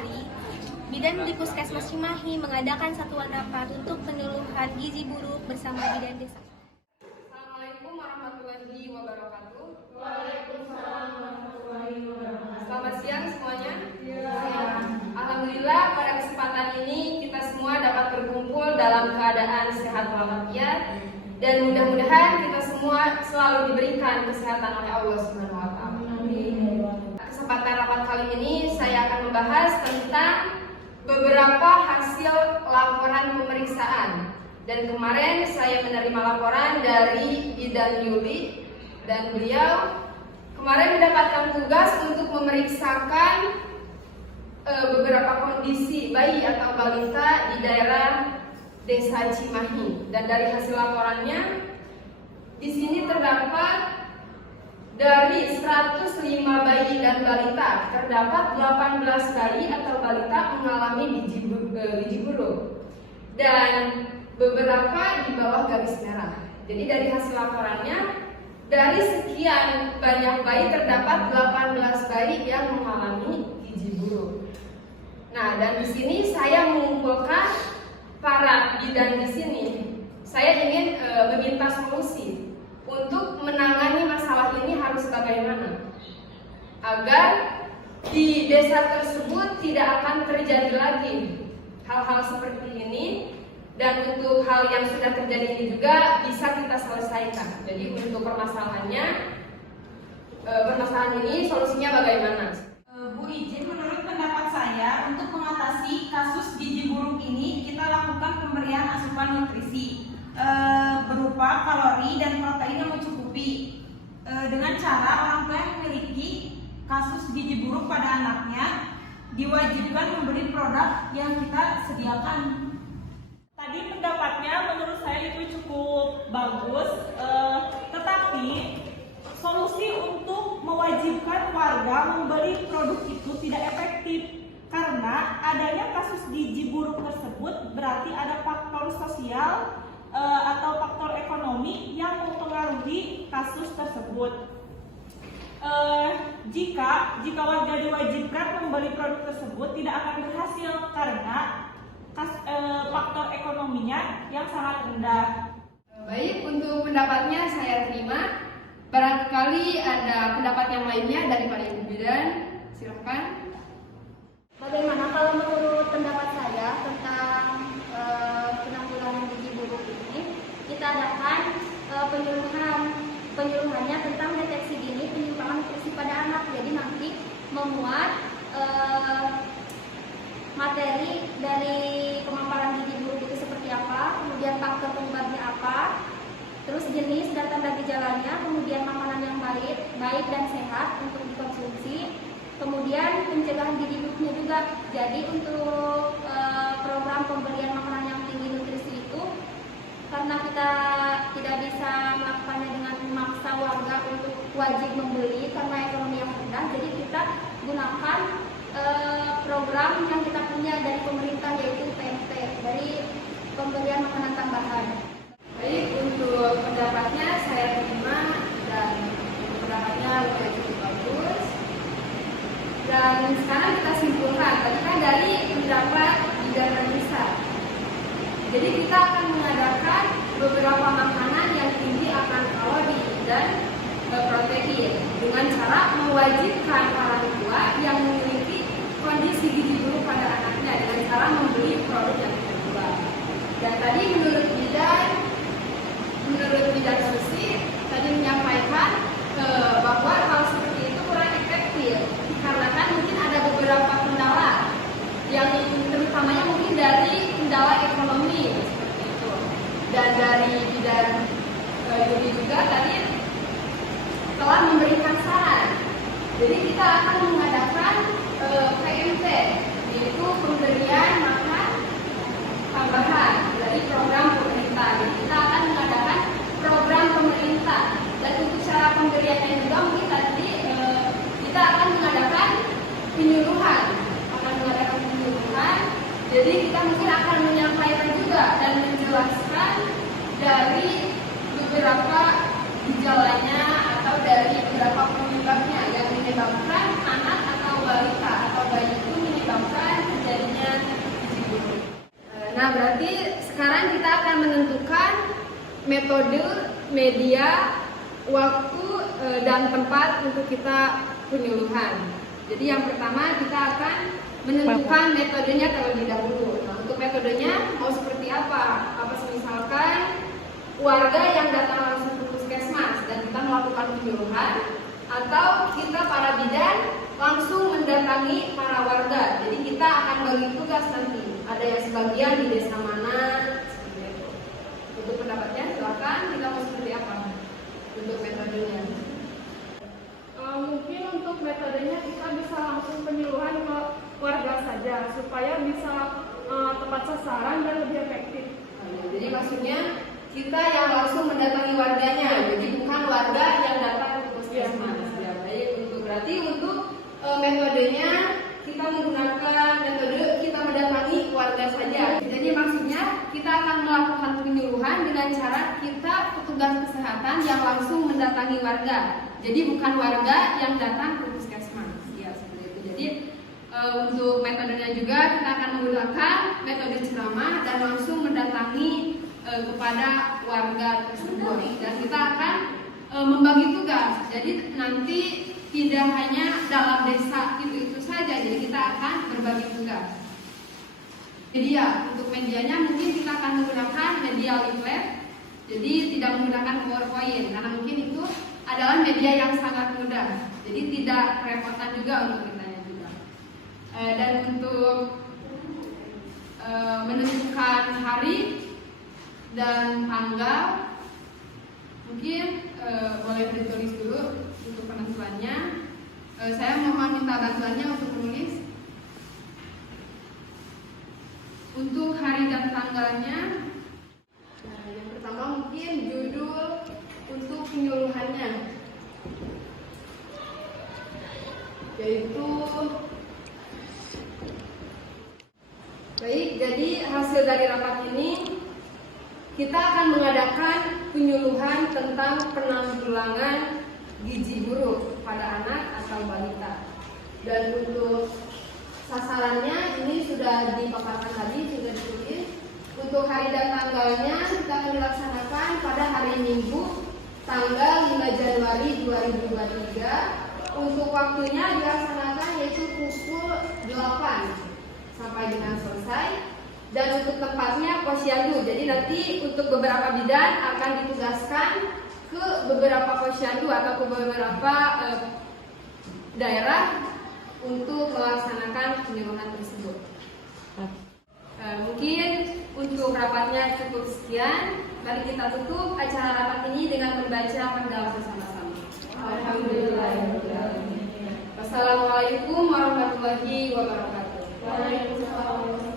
hari, Bidan di Puskesmas Cimahi mengadakan satuan rapat untuk penyuluhan gizi buruk bersama bidan desa. Assalamualaikum warahmatullahi wabarakatuh. Waalaikumsalam warahmatullahi wabarakatuh. Selamat siang semuanya. Siang. Alhamdulillah pada kesempatan ini kita semua dapat berkumpul dalam keadaan sehat walafiat dan mudah-mudahan kita semua selalu diberikan kesehatan oleh Allah Subhanahu wa taala. Kesempatan rapat kali ini saya akan membahas tentang beberapa hasil laporan pemeriksaan. Dan kemarin saya menerima laporan dari Bidan Yuli dan beliau kemarin mendapatkan tugas untuk memeriksakan beberapa kondisi bayi atau balita di daerah Desa Cimahi. Dan dari hasil laporannya di sini terdapat dari 105 bayi dan balita terdapat 18 bayi atau balita mengalami gizi buruk dan beberapa di bawah garis merah. Jadi dari hasil laporannya, dari sekian banyak bayi terdapat 18 bayi yang mengalami gizi buruk. Nah, dan di sini saya mengumpulkan para bidan di sini. Saya ingin meminta solusi untuk menangani masalah ini harus bagaimana agar di desa tersebut tidak akan terjadi lagi hal-hal seperti ini. Dan untuk hal yang sudah terjadi ini juga bisa kita selesaikan. Jadi untuk permasalahan ini solusinya bagaimana? Bu izin, menurut pendapat saya untuk mengatasi kasus gizi buruk ini kita lakukan pemberian asupan nutrisi berupa kalori dan protein yang mencukupi dengan cara orang tua yang memiliki kasus gizi buruk pada anaknya diwajibkan membeli produk yang kita sediakan. Tadi pendapatnya menurut saya itu cukup bagus, tetapi solusi untuk mewajibkan warga membeli produk itu tidak efektif karena adanya kasus gizi buruk tersebut berarti ada faktor sosial atau faktor ekonomi yang mempengaruhi kasus tersebut. Jika warga diwajibkan membeli produk tersebut tidak akan berhasil karena faktor ekonominya yang sangat rendah. Baik, untuk pendapatnya saya terima. Barangkali ada pendapat yang lainnya dari Pak Ibu Bidan, silakan. Bagaimana kalau menurut pendapat saya tentang penanggulangan gizi buruk ini, kita adakan penyuluhannya tentang deteksi dini penyimpangan nutrisi pada anak. Jadi nanti memuat materi dari pemaparan gizi buruk itu seperti apa, kemudian faktor penyebabnya apa, terus jenis dan tanda gejalanya, kemudian makanan yang baik dan sehat untuk dikonsumsi, kemudian pencegahan gizi buruknya juga. Jadi untuk program pemberian makanan yang tinggi nutrisi itu, karena kita tidak bisa melakukannya dengan memaksa warga untuk wajib membeli karena ekonomi yang rendah, jadi kita gunakan program yang kita punya dari pemerintah, yaitu PMT, dari pemberian makanan tambahan. Baik, untuk pendapatnya saya terima dan pendapatnya sudah cukup bagus. Dan sekarang kita simpulkan, tadi kan dari pendapat bidan desa. Jadi kita akan mengadakan beberapa makanan yang tinggi akan kalori dan protein dengan cara mewajibkan orang tua yang memiliki kondisi gizi buruk pada anaknya dengan cara membeli produk yang kita jual. Dan tadi menurut bidan Susi tadi menyampaikan bahwa hal seperti itu kurang efektif karena kan mungkin ada beberapa kendala yang terutamanya mungkin dari kendala ekonomi seperti itu. Dan dari bidan Yudi juga tadi telah memberikan saran. Jadi kita akan mengadakan PMT, yaitu pemberian makan tambahan dari program pemerintah. Jadi kita akan mengadakan program pemerintah. Dan untuk cara pemberiannya juga mungkin tadi kita akan mengadakan penyuluhan. Jadi kita mungkin akan menyampaikan juga dan menjelaskan dari beberapa gejalanya atau dari beberapa penyebabnya yang menyebabkan anak atau balita atau bayi itu menyebabkan menentukan metode, media, waktu, dan tempat untuk kita penyuluhan. Jadi yang pertama kita akan menentukan metodenya terlebih dahulu. Nah, untuk metodenya mau seperti apa? Misalkan warga yang datang langsung ke puskesmas dan kita melakukan penyuluhan, atau kita para bidan langsung mendatangi para warga. Jadi kita akan bagi tugas nanti. Ada yang sebagian di desa mana, seperti itu. Untuk pendapatnya silakan, kita mau seperti apa untuk metodenya? Mungkin untuk metodenya kita bisa langsung penyuluhan ke warga saja supaya bisa tepat sasaran dan lebih efektif. Jadi maksudnya kita yang langsung mendatangi warganya, jadi bukan warga yang datang ke puskesmas. Ya, baik. Berarti untuk metodenya kita menggunakan metode kita mendatangi warga saja. Jadi maksudnya kita akan melakukan penyuluhan dengan cara kita petugas kesehatan yang langsung mendatangi warga. Jadi bukan warga yang datang ke puskesmas. Ya, seperti itu. Jadi untuk metodenya juga kita akan menggunakan metode ceramah dan langsung mendatangi kepada warga tersebut. Dan kita akan membagi tugas. Jadi nanti tidak hanya dalam desa itu saja. Jadi kita akan berbagi tugas. Media, untuk medianya mungkin kita akan menggunakan media leaflet. Jadi tidak menggunakan PowerPoint karena mungkin itu adalah media yang sangat mudah. Jadi tidak kerepotan juga untuk kitanya juga. Dan untuk menentukan hari dan tanggal, mungkin boleh ditulis dulu untuk penentuannya. Saya mohon minta bantuannya untuk menulis. Untuk hari dan tanggalnya, yang pertama mungkin judul untuk penyuluhannya, yaitu baik. Jadi hasil dari rapat ini kita akan mengadakan penyuluhan tentang penanggulangan gizi buruk pada anak atau balita. Dan untuk sasarannya ini sudah dipaparkan tadi, sudah ditulis. Untuk hari dan tanggalnya kita akan dilaksanakan pada hari Minggu tanggal 5 Januari 2023. Untuk waktunya dilaksanakan yaitu pukul 8 sampai dengan selesai. Dan untuk tempatnya posyandu. Jadi nanti untuk beberapa bidan akan ditugaskan ke beberapa posyandu atau ke beberapa daerah untuk melaksanakan penyuluhan tersebut. Mungkin untuk rapatnya cukup sekian. Mari kita tutup acara rapat ini dengan membaca hamdalah bersama-sama. Alhamdulillah. Wassalamualaikum warahmatullahi wabarakatuh. Waalaikumsalam.